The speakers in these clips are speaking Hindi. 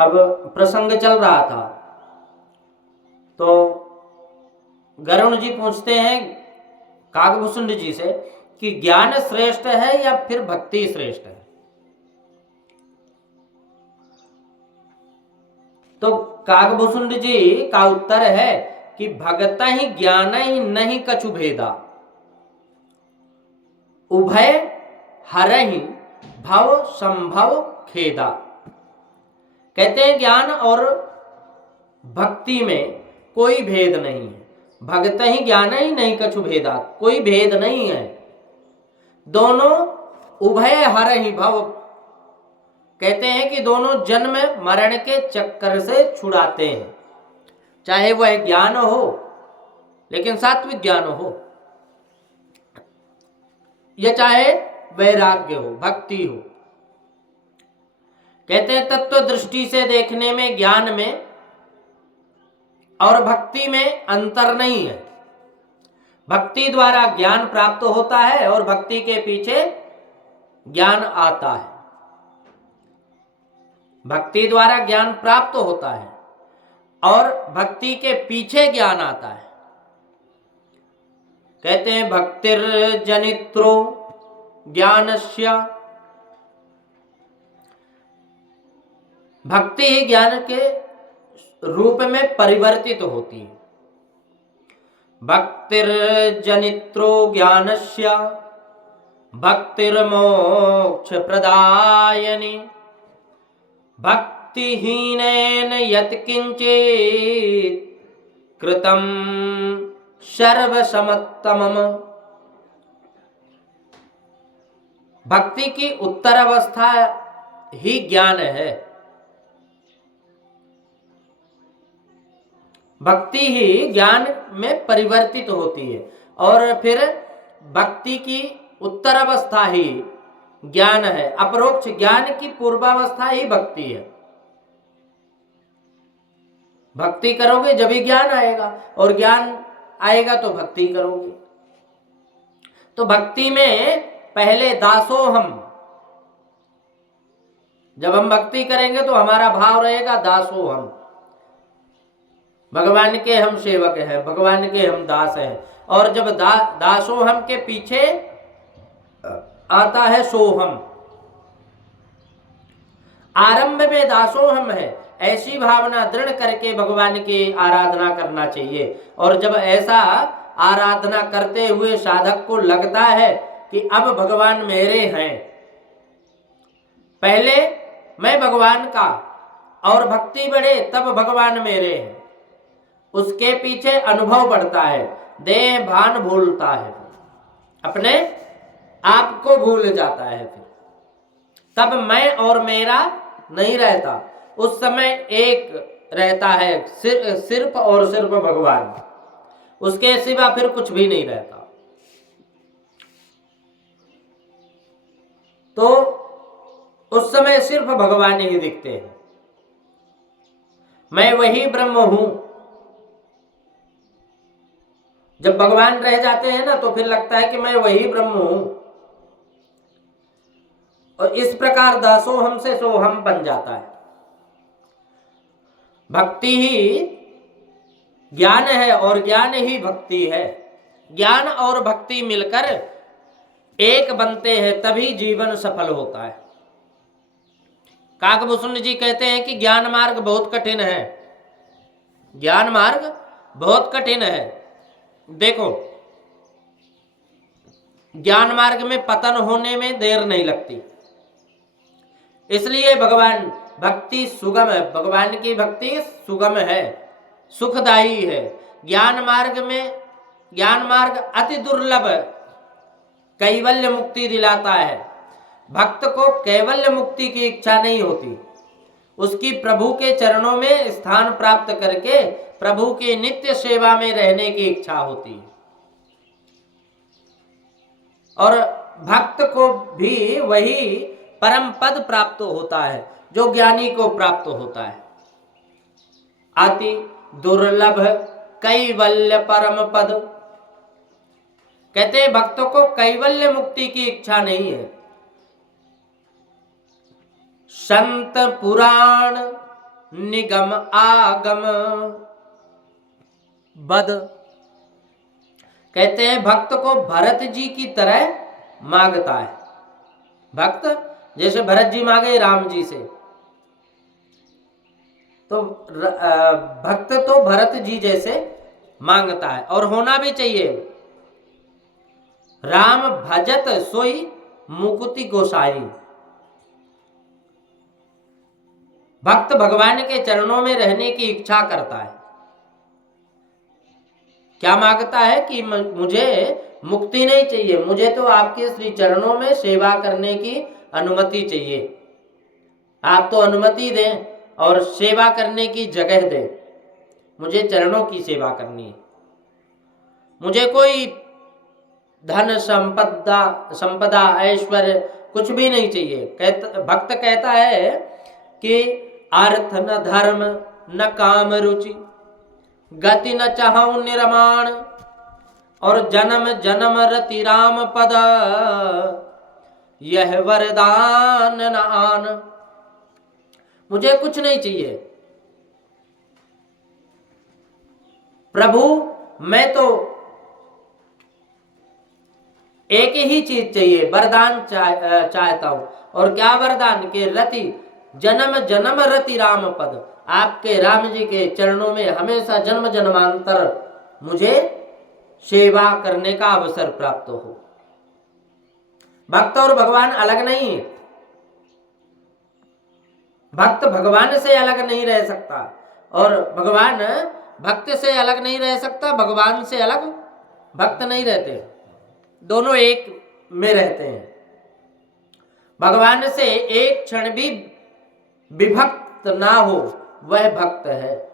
अब प्रसंग चल रहा था तो गरुण जी पूछते हैं काकभूषुंड जी से कि ज्ञान श्रेष्ठ है या फिर भक्ति श्रेष्ठ है। तो काकभूषुंड जी का उत्तर है कि भगत ही ज्ञान ही नहीं कछु भेदा, उभय हरहि भव संभव खेदा। कहते हैं ज्ञान और भक्ति में कोई भेद नहीं है। भगत ही ज्ञान ही नहीं कछु भेदा, कोई भेद नहीं है। दोनों उभय हरहि भव, कहते हैं कि दोनों जन्म मरण के चक्कर से छुड़ाते हैं। चाहे वह ज्ञान हो लेकिन सात्विक ज्ञान हो, या चाहे वैराग्य हो, भक्ति हो। कहते हैं तत्व दृष्टि से देखने में ज्ञान में और भक्ति में अंतर नहीं है। भक्ति द्वारा ज्ञान प्राप्त होता है और भक्ति के पीछे ज्ञान आता है। भक्ति द्वारा ज्ञान प्राप्त होता है और भक्ति के पीछे ज्ञान आता है। कहते हैं भक्तिर्जनित्रो ज्ञानस्य, भक्ति ही ज्ञान के रूप में परिवर्तित होती है। भक्तिर्जनित्रो ज्ञानस्य भक्तिर्मोक्ष प्रदायिनी, भक्तिहीनेन यत्किंचित् कृतं सर्वसमत्तमम्। भक्ति की उत्तर अवस्था ही ज्ञान है। भक्ति ही ज्ञान में परिवर्तित होती है और फिर भक्ति की उत्तर अवस्था ही ज्ञान है। अपरोक्ष ज्ञान की पूर्वावस्था ही भक्ति है। भक्ति करोगे जब ही ज्ञान आएगा और ज्ञान आएगा तो भक्ति करोगे। तो भक्ति में पहले दासोहम, जब हम भक्ति करेंगे तो हमारा भाव रहेगा दासोहम, भगवान के हम सेवक हैं, भगवान के हम दास हैं। और जब दासोहम के पीछे आता है सोहम, आरंभ में दासोहम है, ऐसी भावना दृढ़ करके भगवान की आराधना करना चाहिए। और जब ऐसा आराधना करते हुए साधक को लगता है कि अब भगवान मेरे हैं, पहले मैं भगवान का और भक्ति बढ़े तब भगवान मेरे हैं, उसके पीछे अनुभव बढ़ता है, देह भान भूलता है, अपने आप को भूल जाता है। फिर तब मैं और मेरा नहीं रहता, उस समय एक रहता है सिर्फ और सिर्फ भगवान, उसके सिवा फिर कुछ भी नहीं रहता। तो उस समय सिर्फ भगवान ही दिखते हैं। मैं वही ब्रह्म हूं। जब भगवान रह जाते हैं ना तो फिर लगता है कि मैं वही ब्रह्म हूं। और इस प्रकार दासोहम से सोहम बन जाता है। भक्ति ही ज्ञान है और ज्ञान ही भक्ति है। ज्ञान और भक्ति मिलकर एक बनते हैं, तभी जीवन सफल होता है। काकभूषुंड जी कहते हैं कि ज्ञान मार्ग बहुत कठिन है। ज्ञान मार्ग बहुत कठिन है। देखो, ज्ञान मार्ग में पतन होने में देर नहीं लगती, इसलिए भगवान भक्ति सुगम है। भगवान की भक्ति सुगम है, सुखदायी है। ज्ञान मार्ग अति दुर्लभ कैवल्य मुक्ति दिलाता है। भक्त को कैवल्य मुक्ति की इच्छा नहीं होती, उसकी प्रभु के चरणों में स्थान प्राप्त करके प्रभु की नित्य सेवा में रहने की इच्छा होती है। और भक्त को भी वही परम पद प्राप्त होता है जो ज्ञानी को प्राप्त होता है। अति दुर्लभ कैवल्य परम पद। कहते हैं भक्तों को कैवल्य मुक्ति की इच्छा नहीं है। संत पुराण निगम आगम बद। कहते हैं भक्त को भरत जी की तरह मांगता है। भक्त जैसे भरत जी मांगे राम जी से, तो भक्त तो भरत जी जैसे मांगता है, और होना भी चाहिए। राम भजत सोई मुकुति गोसाई। भक्त भगवान के चरणों में रहने की इच्छा करता है। क्या मांगता है कि मुझे मुक्ति नहीं चाहिए, मुझे तो आपके श्री चरणों में सेवा करने की अनुमति चाहिए। आप तो अनुमति दें और सेवा करने की जगह दें। मुझे चरणों की सेवा करनी है। मुझे कोई धन संपदा ऐश्वर्य कुछ भी नहीं चाहिए। भक्त कहता है कि अर्थ न धर्म न काम रुचि, गति न चाहूं निर्माण, और जन्म जन्म रति राम पद, यह वरदान न आन। मुझे कुछ नहीं चाहिए प्रभु, मैं तो एक ही चीज चाहिए, वरदान चाहता हूं। और क्या वरदान? के रति जन्म जन्म रति राम पद, आपके राम जी के चरणों में हमेशा जन्म जन्मांतर मुझे सेवा करने का अवसर प्राप्त हो। भक्त और भगवान अलग नहीं है। भक्त भगवान से अलग नहीं रह सकता, और भगवान भक्त से अलग नहीं रह सकता। भगवान से अलग भक्त नहीं रहते, दोनों एक में रहते हैं। भगवान से एक क्षण भी विभक्त ना हो, वह भक्त है।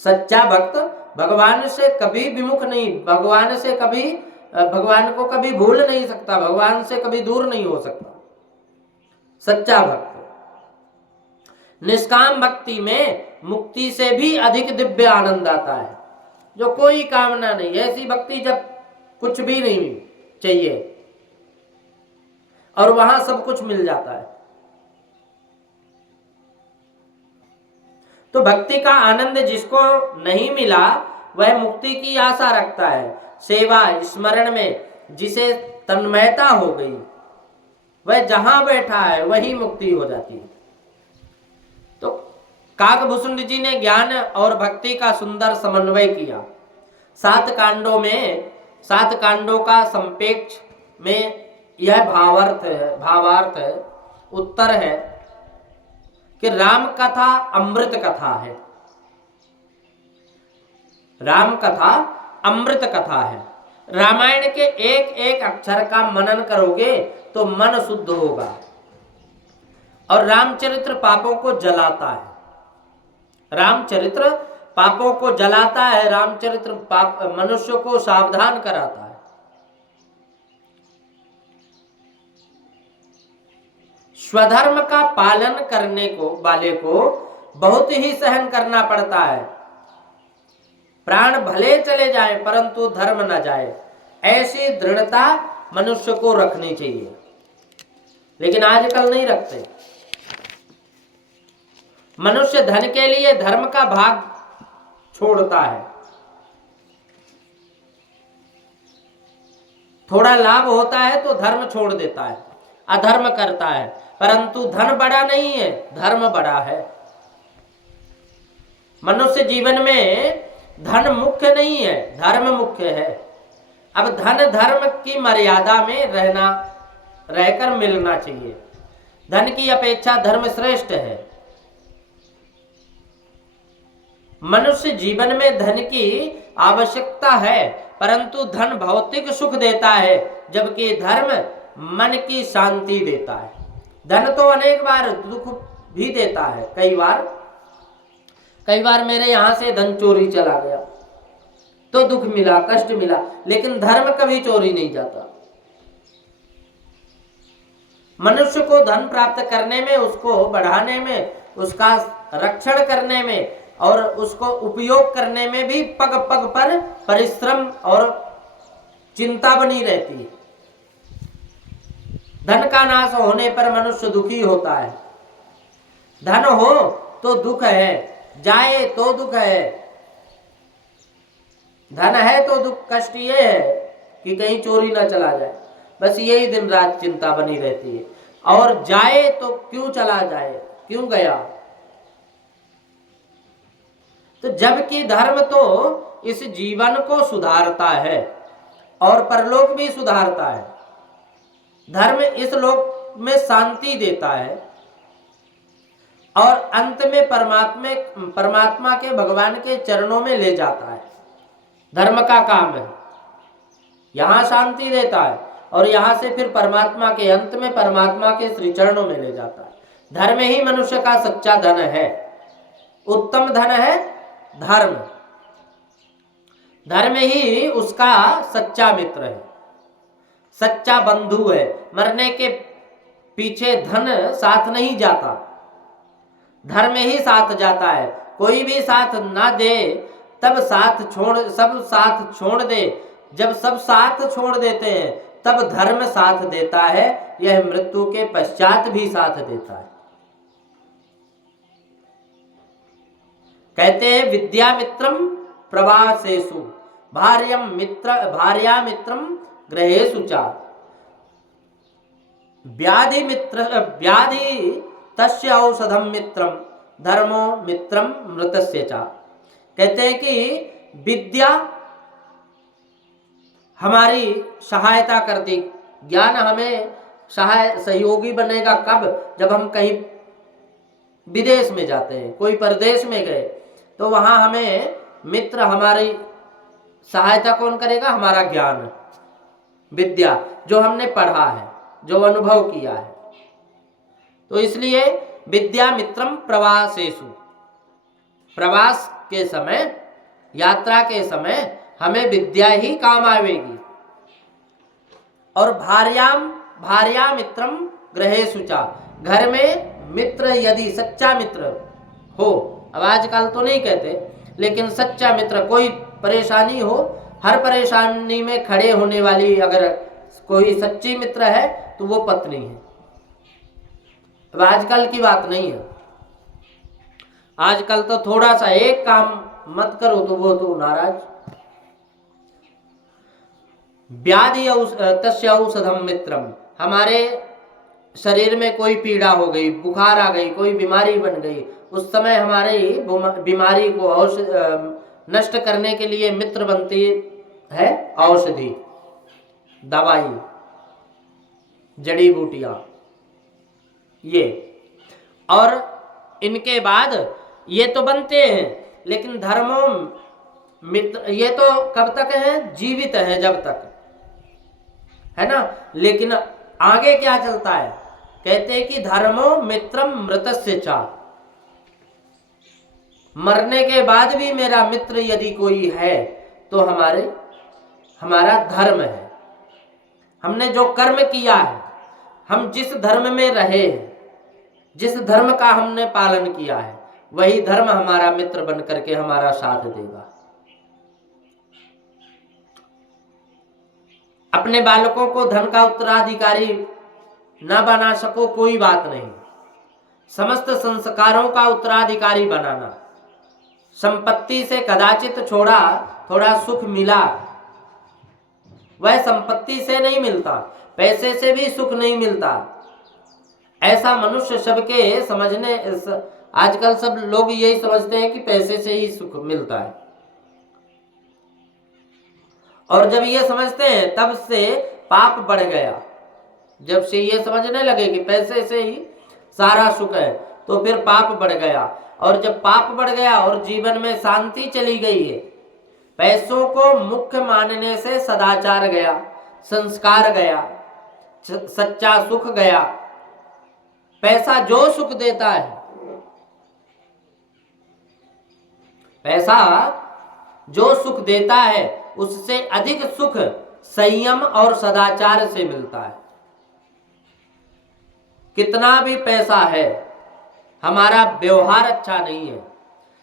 सच्चा भक्त भगवान से कभी विमुख नहीं, भगवान को कभी भूल नहीं सकता, भगवान से कभी दूर नहीं हो सकता। सच्चा भक्त निष्काम भक्ति में मुक्ति से भी अधिक दिव्य आनंद आता है, जो कोई कामना नहीं। ऐसी भक्ति जब कुछ भी नहीं चाहिए और वहां सब कुछ मिल जाता है। तो भक्ति का आनंद जिसको नहीं मिला वह मुक्ति की आशा रखता है। सेवा स्मरण में जिसे तन्मयता हो गई, वह जहां बैठा है वही मुक्ति हो जाती है। तो काकभूषुंड जी ने ज्ञान और भक्ति का सुंदर समन्वय किया। 7 कांडों का संपेक्ष में यह भावार्थ है, उत्तर है कि राम कथा अमृत कथा है। राम कथा अमृत कथा है। रामायण के एक एक अक्षर का मनन करोगे तो मन शुद्ध होगा। और रामचरित्र पापों को जलाता है। रामचरित्र पापों को जलाता है। रामचरित्र मनुष्य को सावधान कराता है। स्वधर्म का पालन करने वाले को बहुत ही सहन करना पड़ता है। प्राण भले चले जाए परंतु धर्म न जाए, ऐसी दृढ़ता मनुष्य को रखनी चाहिए। लेकिन आजकल नहीं रखते। मनुष्य धन के लिए धर्म का भाग छोड़ता है। थोड़ा लाभ होता है तो धर्म छोड़ देता है, अधर्म करता है। परंतु धन बड़ा नहीं है, धर्म बड़ा है। मनुष्य जीवन में धन मुख्य नहीं है, धर्म मुख्य है। अब धन धर्म की मर्यादा में रहकर मिलना चाहिए। धन की अपेक्षा धर्म श्रेष्ठ है। मनुष्य जीवन में धन की आवश्यकता है, परंतु धन भौतिक सुख देता है, जबकि धर्म मन की शांति देता है। धन तो अनेक बार दुख भी देता है। कई बार मेरे यहां से धन चोरी चला गया तो दुख मिला, कष्ट मिला, लेकिन धर्म कभी चोरी नहीं जाता। मनुष्य को धन प्राप्त करने में, उसको बढ़ाने में, उसका रक्षण करने में और उसको उपयोग करने में भी पग पग पर परिश्रम और चिंता बनी रहती है। धन का नाश होने पर मनुष्य दुखी होता है। धन हो तो दुख है, जाए तो दुख है। धन है तो दुख, कष्ट ये है कि कहीं चोरी ना चला जाए, बस यही दिन रात चिंता बनी रहती है। और जाए तो क्यों चला जाए, क्यों गया। तो जबकि धर्म तो इस जीवन को सुधारता है और परलोक भी सुधारता है। धर्म इस लोक में शांति देता है और अंत में परमात्मा के, भगवान के चरणों में ले जाता है। धर्म का काम है, यहां शांति देता है और यहां से फिर परमात्मा के, अंत में परमात्मा के श्री चरणों में ले जाता है। धर्म ही मनुष्य का सच्चा धन है, उत्तम धन है धर्म। धर्म ही उसका सच्चा मित्र है, सच्चा बंधु है। मरने के पीछे धन साथ नहीं जाता, धर्म ही साथ जाता है। कोई भी साथ ना दे तब सब साथ छोड़ दे, जब सब साथ छोड़ देते हैं तब धर्म साथ देता है। यह मृत्यु के पश्चात भी साथ देता है। कहते हैं विद्यामित्रम प्रवासेषु भार्या मित्रम गृहेषु च व्याधि तस्य औषधम मित्रम धर्मो मित्रम मृतस्य च। कहते हैं कि विद्या हमारी सहायता करती, ज्ञान हमें सहयोगी बनेगा कब, जब हम कहीं विदेश में जाते हैं, कोई परदेश में गए तो वहां हमें मित्र, हमारी सहायता कौन करेगा, हमारा ज्ञान, विद्या, जो हमने पढ़ा है, जो अनुभव किया है। तो इसलिए विद्या मित्रम प्रवासेषु, प्रवास के समय, यात्रा के समय हमें विद्या ही काम आवेगी। और भार्या मित्रम गृहेषु च, घर में मित्र यदि सच्चा मित्र हो, अब आजकल तो नहीं कहते, लेकिन सच्चा मित्र, कोई परेशानी हो, हर परेशानी में खड़े होने वाली अगर कोई सच्ची मित्र है तो वो पत्नी है। अब आजकल की बात नहीं है, आजकल तो थोड़ा सा एक काम मत करो तो वो तो नाराज। व्याधि तस्य औषधम मित्रम, हमारे शरीर में कोई पीड़ा हो गई, बुखार आ गई, कोई बीमारी बन गई, उस समय हमारी बीमारी को नष्ट करने के लिए मित्र बनती है औषधि, दवाई, जड़ी बूटियां ये। और इनके बाद ये तो बनते हैं, लेकिन धर्मों मित्र ये तो कब तक है, जीवित है जब तक, है ना। लेकिन आगे क्या चलता है, कहते हैं कि धर्मो मित्रम मृतस्य च, मरने के बाद भी मेरा मित्र यदि कोई है तो हमारा धर्म है। हमने जो कर्म किया है, हम जिस धर्म में रहे, जिस धर्म का हमने पालन किया है, वही धर्म हमारा मित्र बन करके हमारा साथ देगा। अपने बालकों को धन का उत्तराधिकारी ना बना सको कोई बात नहीं, समस्त संस्कारों का उत्तराधिकारी बनाना। संपत्ति से कदाचित थोड़ा सुख मिला, वह संपत्ति से नहीं मिलता, पैसे से भी सुख नहीं मिलता। ऐसा मनुष्य सबके समझने, आजकल सब लोग यही समझते हैं कि पैसे से ही सुख मिलता है, और जब ये समझते हैं तब से पाप बढ़ गया। जब से ये समझने लगे कि पैसे से ही सारा सुख है तो फिर पाप बढ़ गया, और जब पाप बढ़ गया और जीवन में शांति चली गई है, पैसों को मुख्य मानने से सदाचार गया, संस्कार गया, सच्चा सुख गया। पैसा जो सुख देता है, पैसा जो सुख देता है उससे अधिक सुख संयम और सदाचार से मिलता है। कितना भी पैसा है, हमारा व्यवहार अच्छा नहीं है,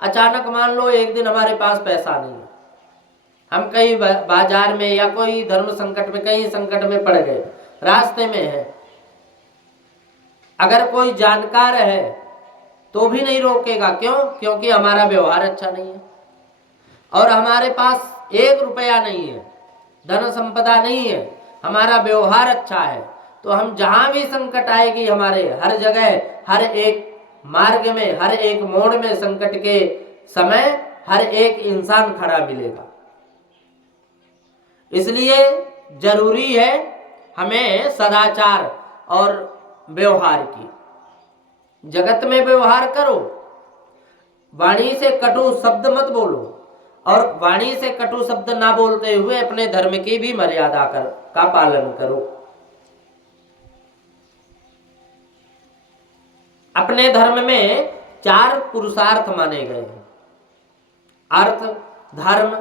अचानक मान लो एक दिन हमारे पास पैसा नहीं है, हम कहीं बाजार में या कोई धर्म संकट में, कहीं संकट में पड़ गए, रास्ते में है, अगर कोई जानकार है तो भी नहीं रोकेगा। क्यों? क्योंकि हमारा व्यवहार अच्छा नहीं है और हमारे पास 1 रुपया नहीं है, धन संपदा नहीं है, हमारा व्यवहार अच्छा है, तो हम जहां भी संकट आएगी हमारे, हर जगह, हर एक मार्ग में, हर एक मोड़ में संकट के समय हर एक इंसान खड़ा मिलेगा। इसलिए जरूरी है हमें सदाचार और व्यवहार की। जगत में व्यवहार करो, वाणी से कटु शब्द मत बोलो, और वाणी से कटु शब्द ना बोलते हुए अपने धर्म की भी मर्यादा का पालन करो। अपने धर्म में 4 पुरुषार्थ माने गए हैं: अर्थ, धर्म,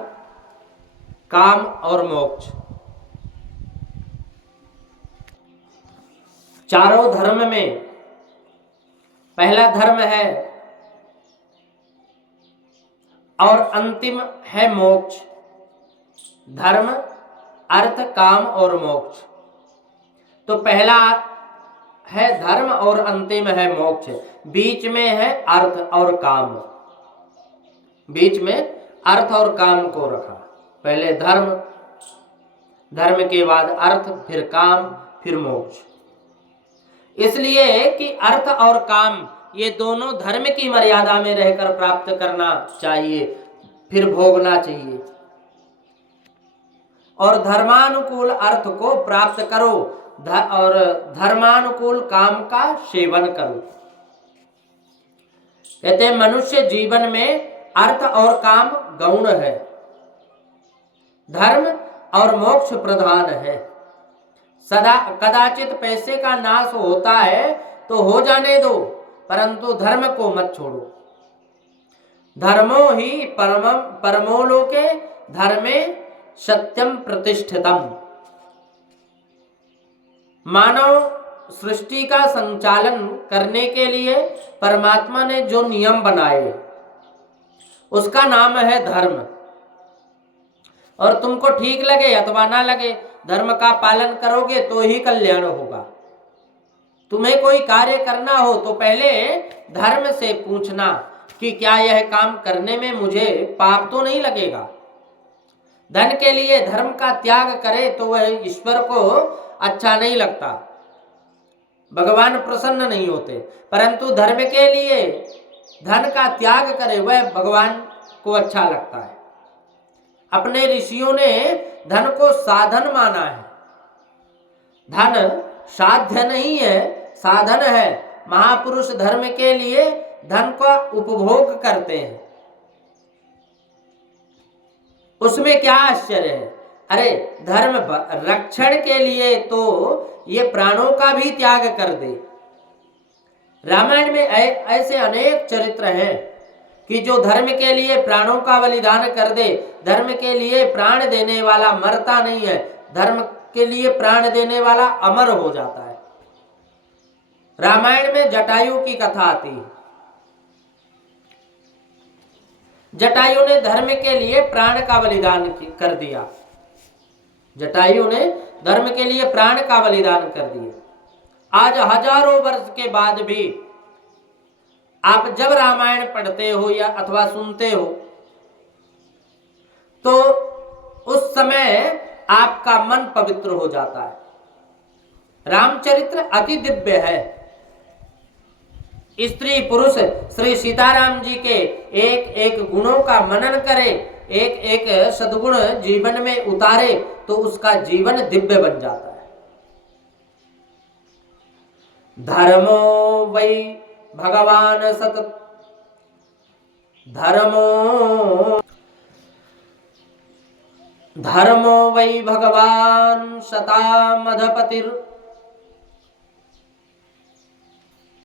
काम और मोक्ष। चारों धर्म में पहला धर्म है और अंतिम है मोक्ष। धर्म, अर्थ, काम और मोक्ष। तो पहला है धर्म और अंतिम है मोक्ष, बीच में है अर्थ और काम। बीच में अर्थ और काम को रखा। पहले धर्म, धर्म के बाद अर्थ, फिर काम, फिर मोक्ष। इसलिए कि अर्थ और काम ये दोनों धर्म की मर्यादा में रहकर प्राप्त करना चाहिए, फिर भोगना चाहिए। और धर्मानुकूल अर्थ को प्राप्त करो और धर्मानुकूल काम का सेवन करो। कहते हैं मनुष्य जीवन में अर्थ और काम गौण है, धर्म और मोक्ष प्रधान है। सदा कदाचित पैसे का नाश होता है तो हो जाने दो, परंतु धर्म को मत छोड़ो। धर्मो ही परमो लोके धर्मे सत्यम प्रतिष्ठितम। मानव सृष्टि का संचालन करने के लिए परमात्मा ने जो नियम बनाए उसका नाम है धर्म। और तुमको ठीक लगे अथवा ना लगे, धर्म का पालन करोगे तो ही कल्याण होगा। तुम्हें कोई कार्य करना हो तो पहले धर्म से पूछना कि क्या यह काम करने में मुझे पाप तो नहीं लगेगा। धन के लिए धर्म का त्याग करे तो वह ईश्वर को अच्छा नहीं लगता, भगवान प्रसन्न नहीं होते। परंतु धर्म के लिए धन का त्याग करे वह भगवान को अच्छा लगता है। अपने ऋषियों ने धन को साधन माना है। धन साध्य नहीं है, साधन है। महापुरुष धर्म के लिए धन का उपभोग करते हैं, उसमें क्या आश्चर्य है। अरे धर्म रक्षण के लिए तो ये प्राणों का भी त्याग कर दे। रामायण में ऐसे अनेक चरित्र हैं कि जो धर्म के लिए प्राणों का बलिदान कर दे। धर्म के लिए प्राण देने वाला मरता नहीं है, धर्म के लिए प्राण देने वाला अमर हो जाता है। रामायण में जटायु की कथा आती है। जटायु ने धर्म के लिए प्राण का बलिदान कर दिया। जटायु ने धर्म के लिए प्राण का बलिदान कर दिया। आज हजारों वर्ष के बाद भी आप जब रामायण पढ़ते हो या अथवा सुनते हो तो उस समय आपका मन पवित्र हो जाता है। रामचरित्र अति दिव्य है। स्त्री पुरुष श्री सीताराम जी के एक एक गुणों का मनन करे, एक एक सद्गुण जीवन में उतारे तो उसका जीवन दिव्य बन जाता है। धर्मो वै भगवान सत धर्मो वै भगवान सता मधपतिर